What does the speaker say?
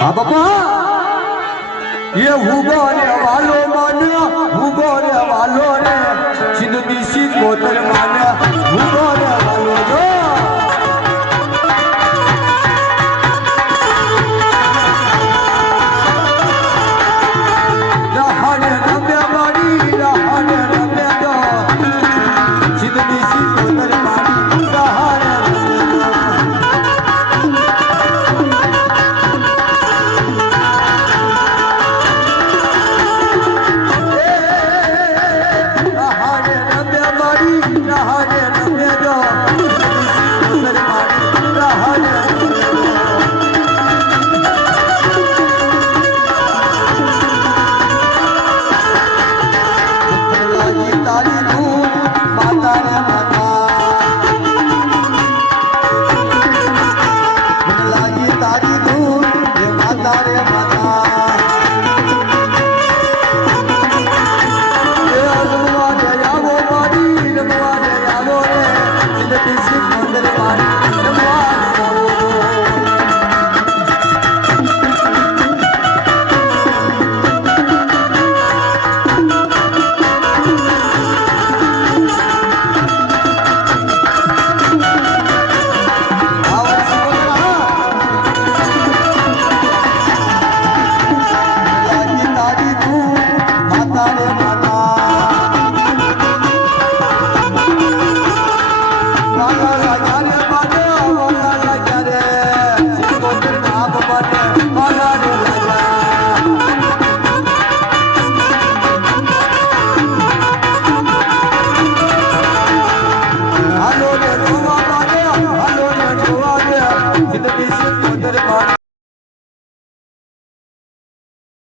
હા બાપા એ ઉભો રે વાલો મને ઉભો રે વાલો はい。la la la la